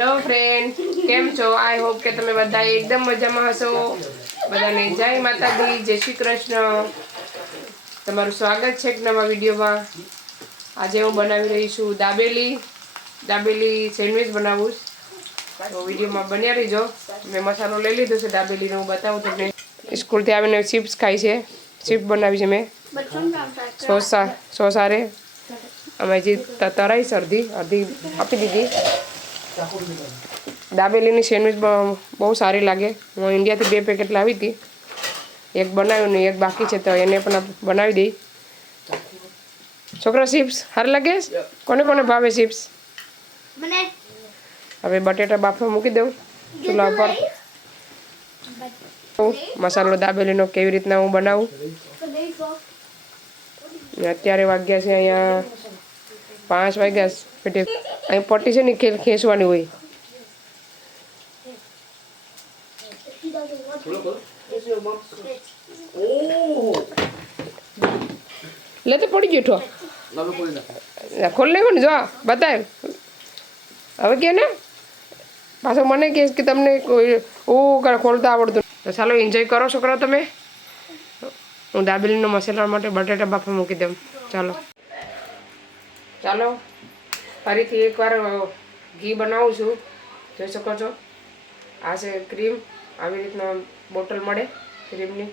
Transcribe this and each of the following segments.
Hello friend केम छो। I hope के तमे बधा एकदम मजा में हशो। बधाने जय माताजी, जय श्री कृष्ण। तमारुं स्वागत है एक नवा वीडियो में। आज हूँ बनावी रही छूँ दाबेली सेन्डविच बनावूँ। तो वीडियो में बन्या रहीजो। मैं मसालो लई लीधो छे दाबेली नो, बतावुं तमने। स्कूल थी आवीने चिप्स खाई छे, चिप्स बनावी छे मैं। सोसारे अमे जी तराई अर्धी अर्धी आपी दीधी। दाबेली सेन्डविच बहुत सारी लगे। हूँ इंडिया थी 2 पेकेट लावी थी, एक बनाव्યું ने एक बाकी है, तो एने पण बनावी दी। छोकरा चिप्स हार लगे कोने कोने भावे चिप्स? मने हवे बटेटा बाफवा मूकी दઉં चूल्हा पर। मसालो दाबेलीनो केवी रीतना हूँ बनावुं। अत्यारे वाग्या छे अहींया 5 वाग्या। पेटे अहीं पट्टी छे ने खेंचवानी होय। ले तो पड़ी गयो ठो खोल ले जो बताए हवे के ने पाछो मने के तमने ओ खोलता आवड़तुं। तो चालो एन्जॉय करो छोकरा तमे। हूँ दाबेलीनो मसाला माटे बटाटा बाफवा मूकी दઉં। चालो चालो फरीथी एक बार घी बनावुं छुं। જોઈ શકો છો આ છે ક્રીમ। આવી રીતના બોટલ મળે ક્રીમની।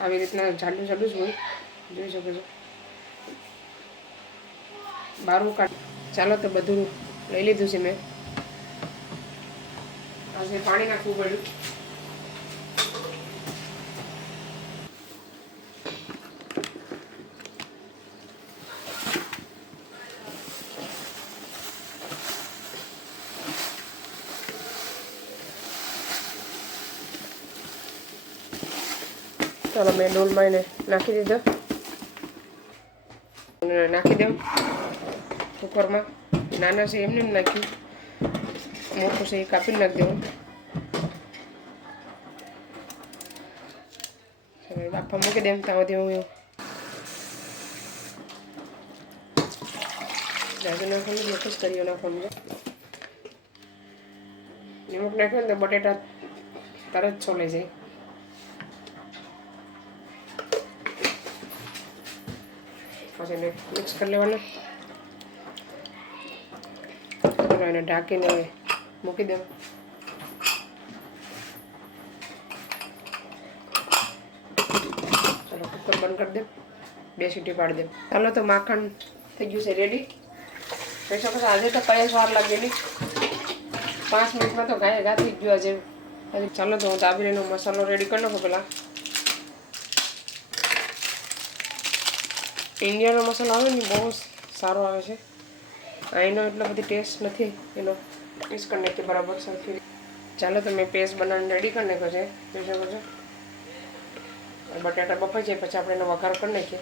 આવી રીતના જાડું જાડું જ હોય, જોઈ શકો છો। બારું કાઢ। ચાલો તો બધું લઈ લીધું છે મેં। આજે પાણી નાખવું પડ્યું। चलो मैं डोल में नाखी दीधो। नाखी दઉં कुकर में। नाना से एमने नाखी, मोटू से कापी नाख दઉં। चलो बाफा मूकी दઉં ત્યાં સુધી હું જાજુ નાખવાનું નક્કી જ કર્યું નાખવાનું છે। નિમક નાખ્યું ને તો બટેટા તરત છોલાઈ જાય। मिक्स कर लेवाना। ढाँकीने मूकी दઉં। चलो कुकर बंद कर दे, 2 सीटी पाड़ दे। चलो तो माखण थी गयुं छे रेडी। જોઈ શકો છો આજે તો કઈ વાર લાગેલી, 5 મિનિટ में तो गाय गा थी गयुं આજે। ચાલો તો હું દાબેલીનો મસાલો રેડી કરી નાખું પેલા। इंडिया मसाला आवे ने बहुत सारो आवे छे। आईनो એટલો બધી ટેસ્ટ નથી એનો, મિક્સ કરી નાખી બરાબર સરખી। ચાલો તો મેં પેસ્ટ બનાવીને રેડી કરી નાખ્યો છે, જોઈ શકો છો। બટાટા બફાઈ જાય પછી આપણે એનો વઘાર કરી નાખીએ।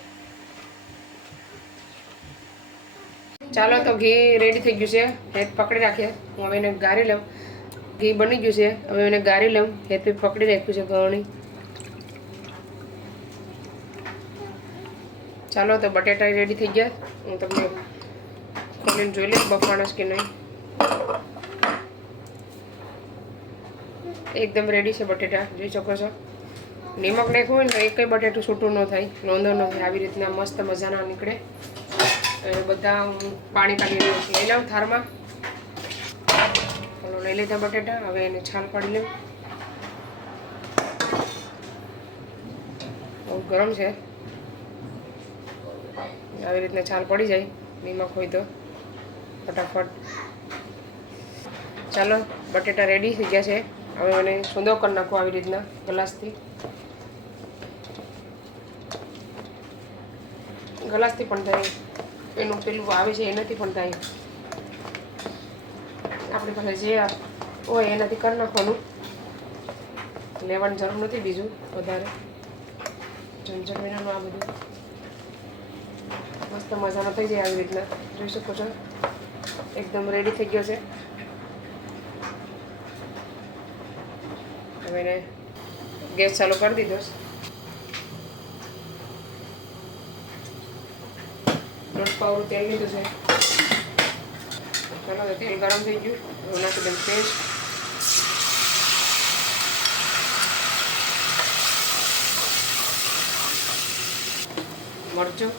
ચાલો તો ઘી રેડી થઈ ગયું છે, હેત પકડી રાખીએ। હું હવે એને ગાળી લઉં। ઘી બની ગયું છે, હવે એને ગાળી લઉં। હેત પકડી રાખ્યું છે ગળણી। ચાલો તો બટેટા રેડી થઈ ગયા। હું તમને ખોલીને જોઈ લઈશ બફાણા કે નહીં। એકદમ રેડી છે બટેટા, જોઈ શકો છો। નિમક નાખ્યું હોય ને તો એકય બટેટું છૂટું ન થાય, લોંદો ન થાય। આવી રીતના મસ્ત મજાના નીકળે। બધા પાણી કાઢીને લઈ લઉં થારમાં। ચાલો લઈ લીધા બટેટા, હવે એને છાલ પાડી લઉં। બહુ ગરમ છે, આવી રીતના છાલ પડી જાય નિમક હોય તો ફટાફટ। ચાલો બટેટા રેડી થઈ ગયા છે, હવે એને સૂંદો કરી નાખો આવી રીતના ગ્લાસથી। ગ્લાસથી પણ થાય, એનું પેલું આવે છે એનાથી પણ થાય। આપણી પાસે જે હોય એનાથી કરી નાખવાનું, લેવાની જરૂર નથી બીજું વધારે ઝંઝટ વિનાનું। આ બધું मस्त मजानो थी जाए। આવી રીતના જોઈ શકો છો, એકદમ રેડી થઈ ગયો છે। હવે એને ગેસ ચાલુ કરી દીધો। દોઢ પાવરું તેલ લીધું છે। ચાલો તેલ ગરમ થઈ ગયું, હવે નાખી દઉં પેસ્ટ, મરચું,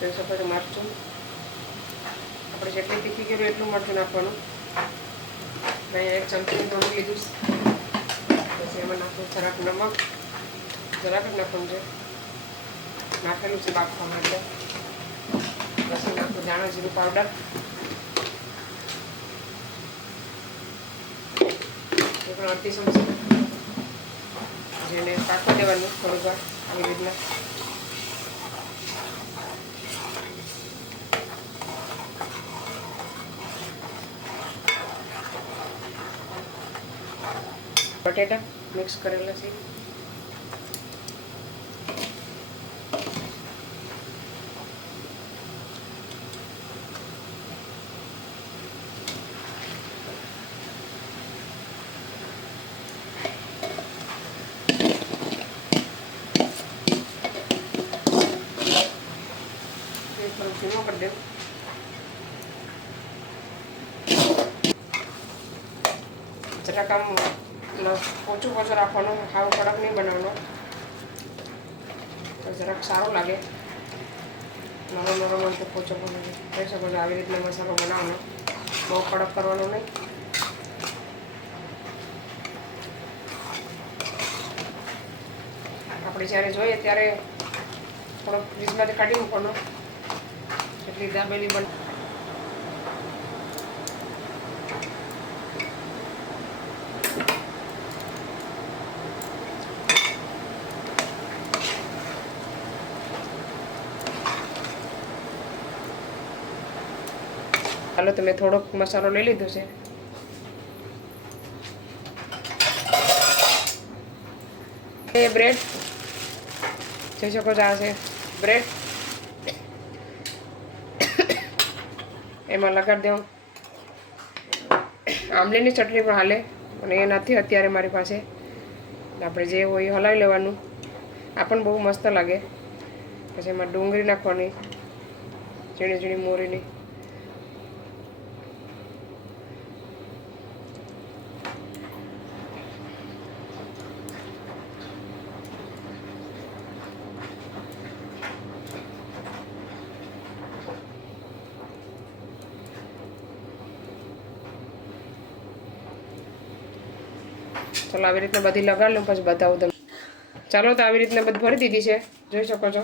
જોઈ શકો છો મરચું. આપણે જેટલી તીખી કર્યું એટલું મરચું નાખવાનું. મેં 1 ચમચી નમક લીધું, પછી એમાં નાખવું જરાક નમક, જરાક જ નાખવાનું છે, નાખેલું છે બાફવામાં એટલે. પછી નાખવું ધાણા જીરું પાવડર, એ પણ અડધી ચમચી, જેને પાકવા દેવાનું થોડીક વાર આવી રીતના. બટેટા મિક્સ કરેલા છે. ધીમો કરી દેવું. જરાક આમ ઓછું ઓછું રાખવાનું, ખાવું કડક નહીં બનાવવાનો, તો જરાક સારું લાગે. નરમ નરમ હોય તો પોચો પણ થઈ શકો છો. આવી રીતના મસાલો બનાવવાનો, બહુ કડક કરવાનો નહીં. આપણે જ્યારે જોઈએ ત્યારે થોડોક ફ્રીજમાંથી કાઢી મૂકવાનો, એટલી દાબેલી બને. ચાલો તમે થોડોક મસાલો લઈ લીધો છે. એ બ્રેડ જોઈ શકો છો, આ છે બ્રેડ. એમાં લગાડી દઉં. આમલીની ચટણી પણ હાલે, અને એ નથી અત્યારે મારી પાસે. આપણે જે હોય હલાવી લેવાનું, આ પણ બહુ મસ્ત લાગે. પછી એમાં ડુંગળી નાખવાની, ઝીણી ઝીણી મોરીની. ચાલો આવી રીતના બધી લગાડી લઉં, પછી બતાવું તમને. ચાલો તો આવી રીતના બધી ભરી દીધી છે, જોઈ શકો છો.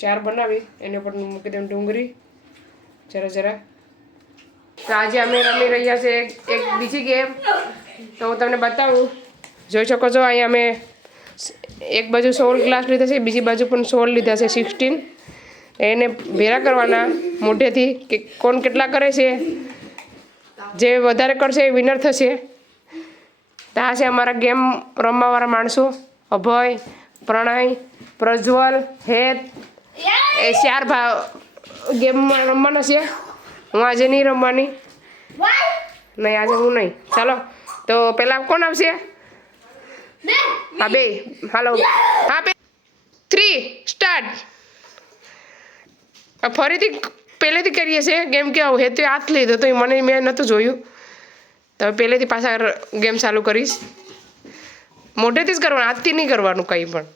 4 બનાવી, એની ઉપર મૂકી દઉં ડુંગળી જરા જરા. તો આજે અમે રમી રહ્યા છે એક બીજી ગેમ, તો હું તમને બતાવું. જોઈ શકો છો અહીંયા અમે એક બાજુ 16 ગ્લાસ લીધા છે, બીજી બાજુ પણ 16 લીધા છે, 16. એને ભેરા કરવાના મોઢેથી કે કોણ કેટલા કરે છે. જે વધારે કરશે એ વિનર થશે. તો આ છે અમારા ગેમ રમવાવાળા માણસો: અભય, પ્રણય, પ્રજ્વલ, હેત. એ 4 ગેમમાં રમવાના છે. હું આજે નહીં રમવાની, નહીં આજે હું નહીં. ચાલો તો પહેલાં કોણ આવશે? હા બે, હાલો હા બે, 3 સ્ટાર્ટ. ફરીથી પહેલેથી કરીએ છીએ ગેમ. કે હેતુ હાથ લીધો તો મને મેં નહોતું જોયું, તો પહેલેથી પાછા ગેમ ચાલુ કરીશ. મોઢેથી જ કરવાનું, હાથથી નહીં કરવાનું કંઈ પણ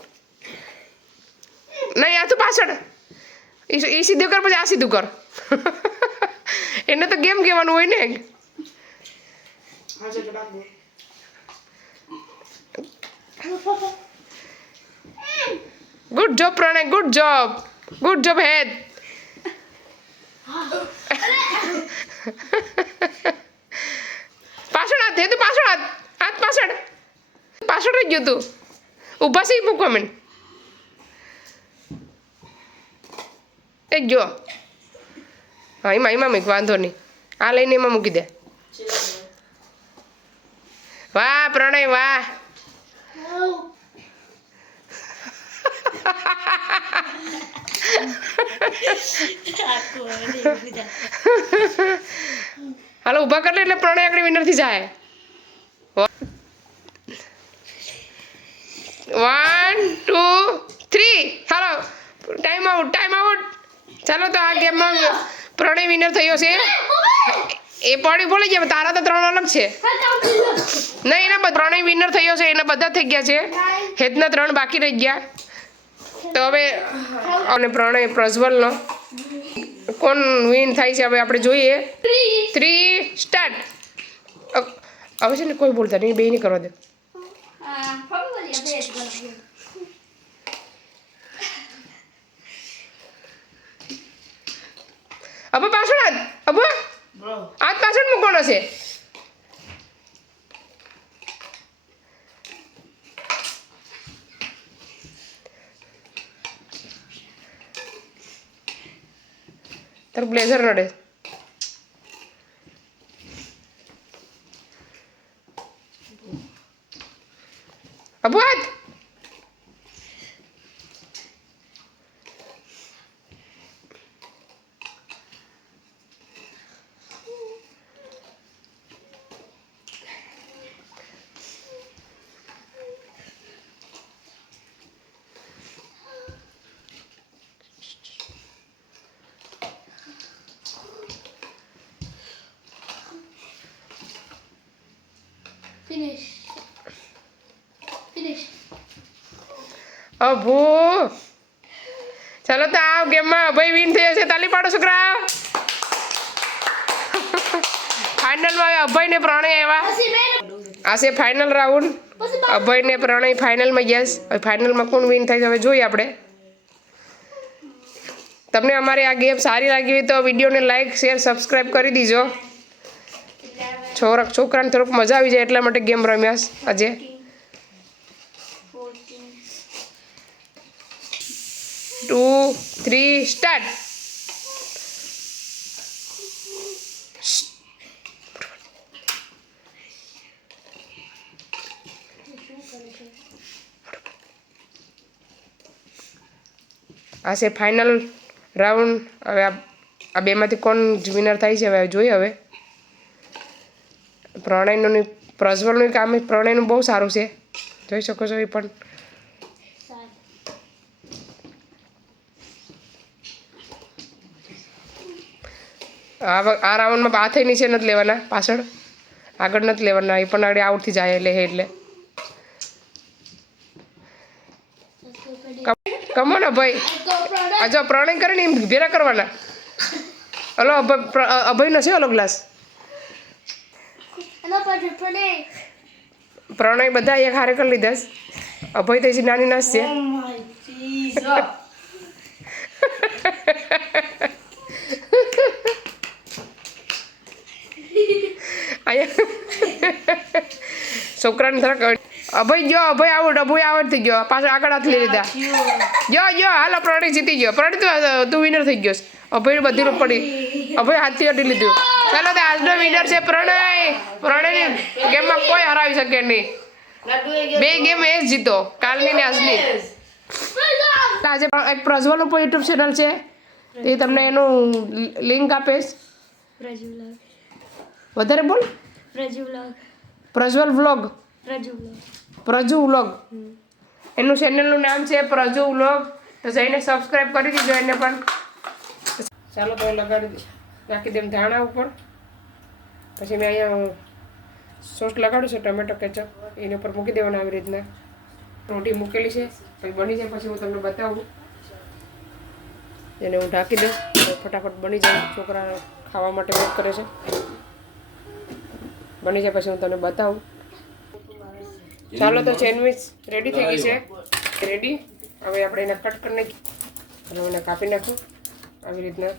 નહીં. આ તો પાછળ એ સીધું કર, પછી આ સીધું કર. એને તો ગેમ કહેવાનું હોય ને. ગુડ જોબ પ્રણય, ગુડ જોબ, ગુડ જોબ હેત. પાછળ હાથ, હેતુ પાછળ હાથ, હાથ પાછળ, પાછળ રહી ગયું તું. ઊભા છે મૂકવા માંડ. એક જો, હા એમાં મૂક, વાંધો નહીં. આ લઈને એમાં મૂકી દે. વાહ પ્રણય વાહ. હાલો ઊભા કરી લે એટલે પ્રણય આગળ વિનર થી જાય. 1 2 3 હાલો ટાઈમ આઉટ ચાલો તો આ ગેમમાં પ્રણય વિનર થયો છે એ પડી બોલી જાય તારા તો 3 અલગ છે નહીં એના પ્રણય વિનર થયો છે એના બધા થઈ ગયા છે હેતના 3 બાકી રહી ગયા તો હવે અને પ્રણય પ્રજ્વલનો કોણ વિન થાય છે હવે આપણે જોઈએ 3 સ્ટાર્ટ હવે છે ને કોઈ બોલતા નહીં બે નહીં કરવા દે अब पाछળ हाथ अब हाथ पाछળ મૂકવાનો છે તાર બ્લેઝર નડે अब हाथ Finish. અભો ચાલો તો આ ગેમમાં અભય વિન થયો છે તાલી પાડો છોકરા ફાઇનલમાં અભય ને પ્રણય આવ્યા આ છે ફાઇનલ રાઉન્ડ અભય ને પ્રણય ફાઇનલમાં ગયા હવે ફાઇનલમાં કોણ વિન થાય હવે જોઈએ આપણે તમને અમારી આ ગેમ સારી લાગી હોય તો વિડીયોને લાઈક શેર સબસ્ક્રાઈબ કરી દીજો છોકરાને થોડુંક મજા આવી જાય એટલા માટે ગેમ રમ્યા આજે 2 3 સ્ટાર્ટ આ છે ફાઇનલ રાઉન્ડ હવે આ બેમાંથી કોણ વિનર થાય છે હવે જોઈએ હવે પ્રણયનું પ્રજ્વલનું કામ પ્રણયનું બહુ સારું છે જોઈ શકો છો એ પણ આ રાઉન્ડમાં હાથે નીચે નથી લેવાના પાછળ આગળ નથી લેવાના એ પણ આગળ આઉટથી જાય એટલે કમો ને ભાઈ આ જો પ્રણય કરે ને એમ ભેરા કરવાના હલો અભય નથી હલો ગ્લાસ પ્રણય બધા એક હારે કરી લીધા અભય તો નાની નાસ છે છોકરાને થોડાક અભય આવડ થઈ ગયો પાછળ આગળ હાથ લઈ લીધા જો હાલો પ્રણય જીતી ગયો પ્રણય તું વિનર થઈ ગયો અભય બધી પડી અભય હાથથી અડી લીધું ચાલો તો આજનો વિનર છે પ્રણયની ગેમમાં કોઈ હરાવી શકે નહીં બે ગેમ એ જ જીતો કાલની ને આજની આજે એક પ્રજ્વલ ઉપર યુટ્યુબ ચેનલ છે એ તમને એનું લિંક આપીશ વધારે બોલ પ્રજ્વલ વ્લોગ પ્રજુ વ્લોગ એનું ચેનલનું નામ છે પ્રજુ વ્લોગ તો જઈને સબસ્ક્રાઈબ કરી દીજો એને પણ ચાલો તો લગાડી નાખી દેમ ધાણા ઉપર પછી મેં અહીંયા સોસ લગાડું છું ટમેટો કેચઅપ એની ઉપર મૂકી દેવાના આવી રીતના રોટી મૂકેલી છે પછી બની જાય પછી હું તમને બતાવું એને હું ઢાંકી દઉં ફટાફટ બની જાય છોકરા ખાવા માટે વેટ કરે છે બની જાય પછી હું તમને બતાવું ચાલો તો સેન્ડવીચ રેડી થઈ ગઈ છે રેડી હવે આપણે એને કટ કરી નાખી અને એને કાપી નાખું આવી રીતના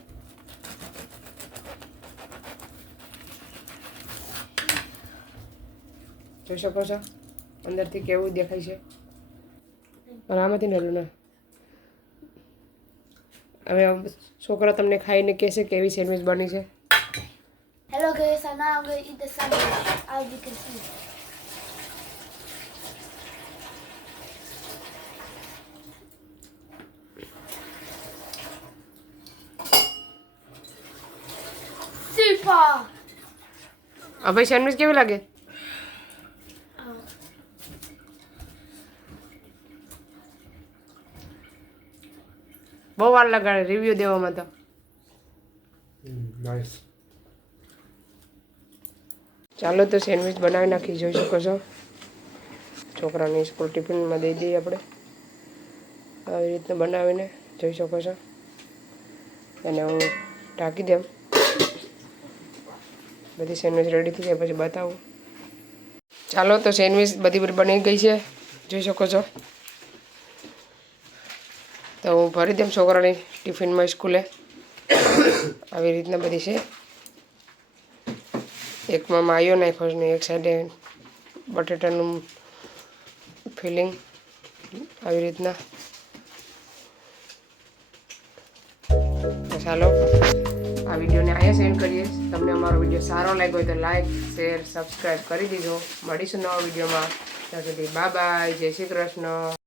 જોઈ શકો છો અંદરથી કેવું દેખાય છે અને આમાંથી નલું ના હવે છોકરા તમને ખાઈને કહેશે કેવી સેન્ડવીચ બની છે Hello guys, and now I'm going to eat the sandwich, as you can see. Super! હવે સેન્ડવીચ કેવી લાગે બહુ વાર લગાડે રિવ્યૂ દેવામાં તો. નાઈસ. ચાલો તો સેન્ડવિચ બનાવી નાખી, જોઈ શકો છો. છોકરાની સ્કૂલ ટિફિનમાં દઈ દઈએ આપણે આવી રીતના બનાવીને, જોઈ શકો છો. અને હું ઢાંકી દઉં. બધી સેન્ડવિચ રેડી થઈ જાય પછી બતાવું. ચાલો તો સેન્ડવિચ બધી બની ગઈ છે, જોઈ શકો છો. તો હું ભરી દઉં છોકરાની ટિફિનમાં સ્કૂલે. આવી રીતના બધી છે. એકમાં માયો નાખ્યો છે ને એક સાઈડે બટેટાનું ફિલિંગ આવી રીતના. ચાલો આ વિડીયોને અહીંયા સેન્ડ કરીએ. તમને અમારો વિડીયો સારો લાગ્યો હોય તો લાઈક શેર સબસ્ક્રાઈબ કરી દીજો. મળીશું નવા વિડીયોમાં. ત્યાં સુધી બાય બાય, જય શ્રી કૃષ્ણ.